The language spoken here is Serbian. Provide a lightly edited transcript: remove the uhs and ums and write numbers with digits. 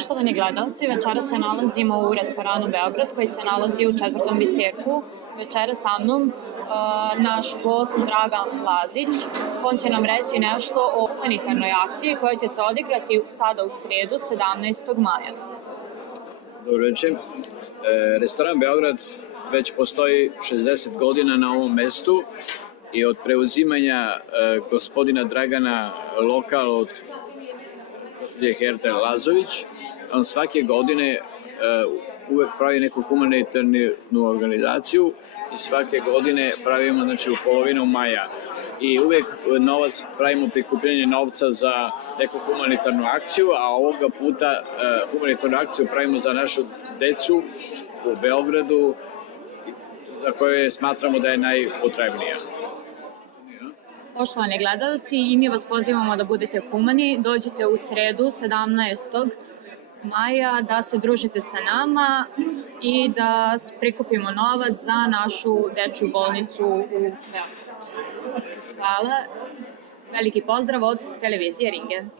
Poštovani gledalci, večera se nalazimo u restoranu Beograd koji se nalazi u 4. bicirku. Večera sa mnom naš gost Dragan Lazić. On će nam reći nešto o humanitarnoj akciji koja će se odigrati sada u sredu 17. maja. Dobro večer. Restoran Beograd već postoji 60 godina na ovom mestu i od preuzimanja gospodina Dragana lokal od gospođe Herte Lazović, on svake godine uvek pravi neku humanitarnu organizaciju i svake godine pravimo u polovinu maja. I uvek pravimo prikupljanje novca za neku humanitarnu akciju, a ovoga puta humanitarnu akciju pravimo za našu decu u Beogradu, za koje smatramo da je najpotrebnija. Poštovani gledalci, i mi vas pozivamo da budete humani. Dođite u sredu 17. maja da se družite sa nama i da prikupimo novac za našu dečju bolnicu u Beogradu. Hvala. Veliki pozdrav od televizije Ringen.